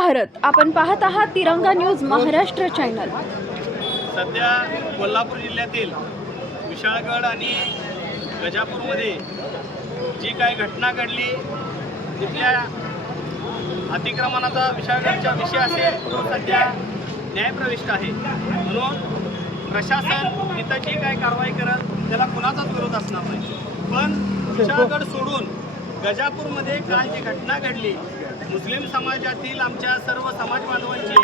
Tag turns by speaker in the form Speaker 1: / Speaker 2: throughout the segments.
Speaker 1: भारत. आपण पाहत आहात तिरंगा न्यूज महाराष्ट्र चॅनल
Speaker 2: सध्या कोल्हापूर जिल्ह्यातील विशाळगड आणि गजापूरमध्ये जी काही घटना घडली तिथल्या अतिक्रमणाचा विशाळगडचा विषय असेल तो सध्या न्यायप्रविष्ट आहे. म्हणून प्रशासन इथं जी काही कारवाई करत त्याला कुणाचाच विरोध असणार नाही. पण विशाळगड सोडून गजापूरमध्ये काल जी घटना घडली मुस्लिम समाजातील आमच्या सर्व समाज बांधवांची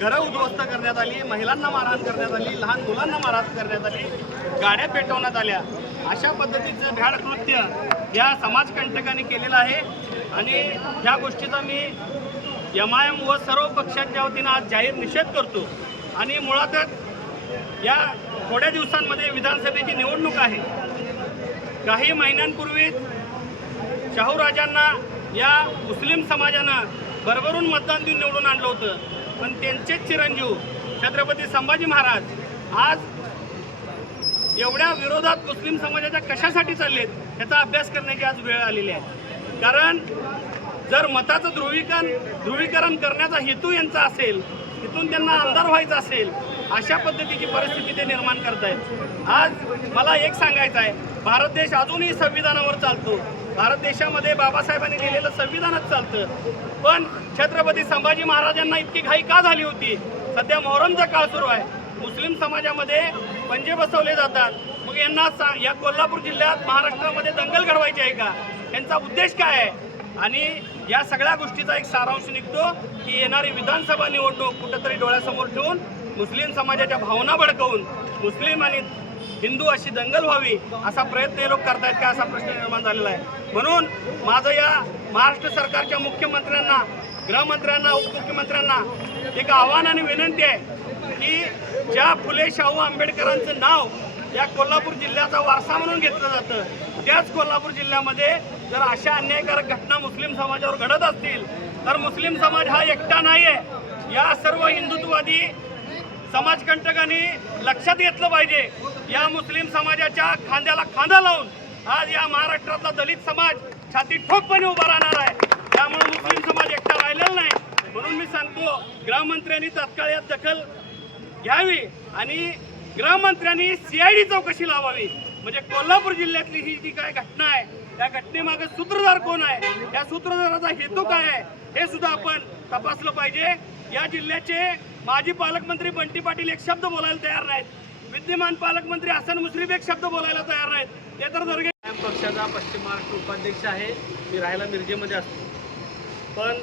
Speaker 2: घरं उद्ध्वस्त करण्यात आली महिलांना मारहाण करण्यात आली लहान मुलांना मारहाण करण्यात आली गाड्या पेटवण्यात आल्या. अशा पद्धतीचं भ्याड कृत्य या समाजकंटकांनी केलेलं आहे. आणि ह्या गोष्टीचा मी एम आय एम व सर्व पक्षांच्या वतीनं आज जाहीर निषेध करतो. आणि मुळातच या थोड्या दिवसांमध्ये विधानसभेची निवडणूक आहे. काही महिन्यांपूर्वी शाहूराजांना या मुस्लिम समाजानं भरभरून मतदान देऊन निवडून आणलं होतं. पण त्यांचेच चिरंजीव छत्रपती संभाजी महाराज आज एवढ्या विरोधात मुस्लिम समाजाच्या कशासाठी चाललेत याचा अभ्यास करण्याची आज वेळ आलेली आहे. कारण जर मताचं ध्रुवीकरण ध्रुवीकरण करण्याचा हेतू यांचा असेल तिथून त्यांना आमदार व्हायचा असेल अशा पद्धतीची परिस्थिती ते निर्माण करत आहेत आज मला एक सांगायचं आहे. भारत देश अजूनही संविधानावर चालतो. भारत देशामध्ये बाबासाहेबांनी लिहिलेलं संविधानच चालतं. पण छत्रपती संभाजी महाराजांना इतकी घाई का झाली होती? सध्या मोहरमचा काळ सुरू आहे. मुस्लिम समाजामध्ये पंजे बसवले जातात. मग यांना सा या कोल्हापूर जिल्ह्यात महाराष्ट्रामध्ये दंगल घडवायची आहे का? यांचा उद्देश काय आहे? आणि या सगळ्या गोष्टीचा एक सारांश निघतो की येणारी विधानसभा निवडणूक कुठंतरी डोळ्यासमोर ठेवून मुस्लिम समाजाच्या भावना भडकवून मुस्लिम आणि हिंदू अशी दंगल व्हावी असा प्रयत्न हे लोक करतायत का असा प्रश्न निर्माण झालेला आहे. म्हणून माझं या महाराष्ट्र सरकारच्या मुख्यमंत्र्यांना गृहमंत्र्यांना उपमुख्यमंत्र्यांना एक आव्हान आणि विनंती आहे की ज्या फुले शाहू आंबेडकरांचं नाव या कोल्हापूर जिल्ह्याचा वारसा म्हणून घेतलं जातं त्याच कोल्हापूर जिल्ह्यामध्ये जर अशा अन्यायकारक घटना मुस्लिम समाजावर घडत असतील तर मुस्लिम समाज हा एकटा नाही आहे या सर्व हिंदुत्ववादी समाजकंटकांनी लक्षात घेतलं पाहिजे. या मुस्लिम समाजाच्या खांद्याला खांदा लावून आज या महाराष्ट्रातला दलित समाज छाती ठोकपणे उभा राहणार आहे. त्यामुळे मुस्लिम समाज एकटा राहिलेला नाही. म्हणून मी सांगतो गृहमंत्र्यांनी तात्काळ यात दखल घ्यावी आणि गृहमंत्र्यांनी सीआयडी चौकशी लावावी. म्हणजे कोल्हापूर जिल्ह्यातली ही जी काय घटना आहे त्या घटनेमागे सूत्रधार कोण आहे? त्या सूत्रधाराचा हेतू काय आहे? हे सुद्धा आपण तपासलं पाहिजे. या जिल्ह्याचे माजी पालकमंत्री बंटी पाटील एक शब्द बोलायला तयार नाहीत. विद्यमान पालकमंत्री हसन मुश्रीफ एक शब्द बोलायला तयार नाहीत. ते तर दर्गे पक्षाचा पश्चिम महाराष्ट्र उपाध्यक्ष आहे. मी राहायला मिरजेमध्ये असतो. पण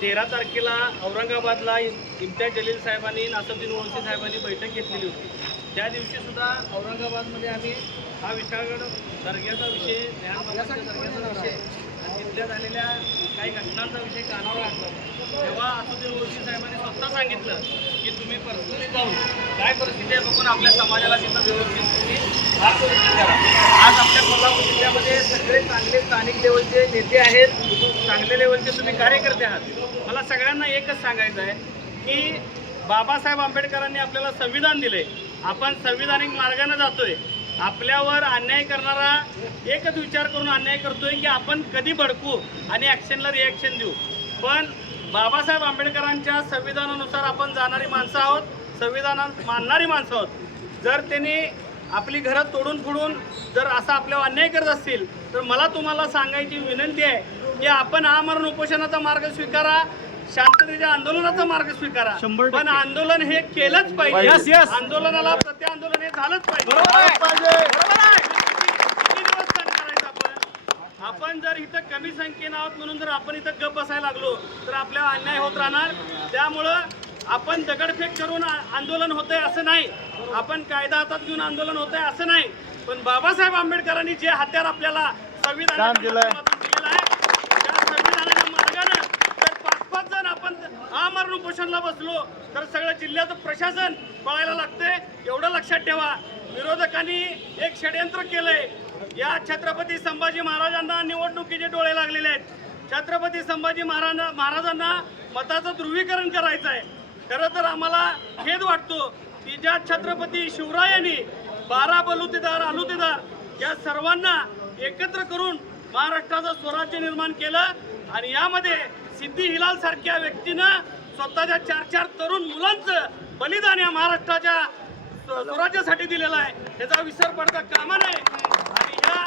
Speaker 2: तेरा तारखेला औरंगाबादला इम्तियाज जलील साहेबांनी नासरुद्दीन ओळखी साहेबांनी बैठक घेतलेली होती. त्या दिवशी सुद्धा औरंगाबादमध्ये आम्ही हा विषयाकडं दर्ग्याचा विषय दर्ग्याचा विषय तिथल्या झालेल्या काही घटनांचा विषय कानावर आणला तेव्हा असुद्दीन ओळखी साहेबांनी स्वतः सांगितलं की तुम्ही पर्सनली जाऊन काय परिस्थिती आहे बघून आपल्या समाजाला तिथं व्यवस्थित तुम्ही मार्गदर्शन करा आज आपल्या कोल्हापूर जिल्ह्यामध्ये सगळे चांगले स्थानिक लेवलचे नेते आहेत. चांगले लेवलचे तुम्ही कार्यकर्ते आहात. मला सगळ्यांना एकच सांगायचं आहे की बाबासाहेब आंबेडकरांनी आपल्याला संविधान दिले आपण संविधानिक मार्गाने जातोय. आपल्यावर अन्याय करणारा एकच विचार करून अन्याय करतोय की आपण कधी भडकू आणि ॲक्शनला रिॲक्शन देऊ. पण बाबासाहेब आंबेडकरांच्या संविधानानुसार आपण जाणारी माणसं आहोत संविधानात मानणारी माणसं आहोत. जर त्यांनी आपली घरं तोडून फोडून जर असा आपल्यावर अन्याय करत असतील तर मला तुम्हाला सांगायची विनंती आहे की आपण आमरण उपोषणाचा मार्ग स्वीकारा शांततेच्या आंदोलनाचा मार्ग स्वीकारा. पण आंदोलन हे केलंच पाहिजे. आंदोलनाला प्रति आंदोलन हे झालंच पाहिजे. आपण? जर इथं कमी संख्येनं आहोत म्हणून जर आपण इथं गप बसायला लागलो तर आपल्याला अन्याय होत राहणार. त्यामुळं आपण दगडफेक करून आंदोलन होतंय असं नाही. आपण कायदा हातात घेऊन आंदोलन होतंय असं नाही. पण बाबासाहेब आंबेडकरांनी जे हत्यार आपल्याला संविधानाच्या माध्यमातून दिलेलं आहे त्या संविधानाच्या मार्गानं जर पाच पाच जण आपण आमरण उपोषणला बसलो. तर सगळं जिल्ह्याचं प्रशासन पळायला लागतंय. एवढं लक्षात ठेवा. विरोधकांनी एक षडयंत्र केलंय. या छत्रपती संभाजी महाराजांना निवडणुकीचे डोळे लागलेले आहेत. छत्रपती संभाजी महाराज महाराजांना मताचं ध्रुवीकरण करायचं आहे खरं तर आम्हाला खेद वाटतो की ज्या छत्रपती शिवरायांनी बारा बलुतेदार अलुतेदार या सर्वांना एकत्र करून महाराष्ट्राचं स्वराज्य निर्माण केलं आणि यामध्ये सिद्धी हिलाल सारख्या व्यक्तीनं स्वतःच्या चार चार तरुण मुलांचं बलिदान या महाराष्ट्राच्या स्वराज्यासाठी दिलेलं आहे. त्याचा विसर पडता कामा नये. आणि या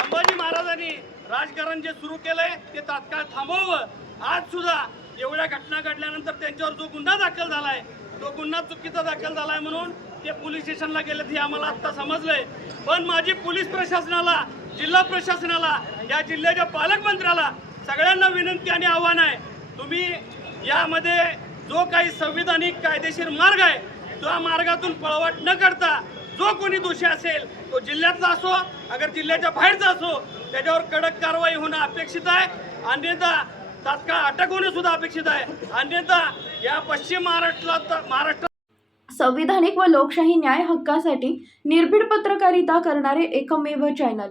Speaker 2: संभाजी महाराजांनी राजकारण जे सुरू केलंय ते तात्काळ थांबवावं. आज सुद्धा एवढ्या घटना घडल्यानंतर त्यांच्यावर जो गुन्हा दाखल झालाय तो गुन्हा चुकीचा दाखल झालाय म्हणून ते पोलीस स्टेशनला गेलेत हे आम्हाला आता समजलंय. पण माझी पोलीस प्रशासनाला जिल्हा प्रशासनाला या जिल्ह्याच्या पालकमंत्र्याला सगळ्यांना विनंती आणि आव्हान आहे तुम्ही यामध्ये जो काही संविधानिक कायदेशीर मार्ग आहे त्या मार्गातून पळवाट न करता जो कोणी दोषी असेल तो जिल्ह्यातला असो अगर जिल्ह्याच्या बाहेरचा असो त्याच्यावर कडक कारवाई होणं अपेक्षित आहे. अन्यथा तात्काळ अटक होणं सुद्धा अपेक्षित आहे. अन्यथा या पश्चिम महाराष्ट्रात महाराष्ट्र
Speaker 1: संविधानिक व लोकशाही न्याय हक्कासाठी निर्भीड पत्रकारिता करणारे एकमेव चॅनल.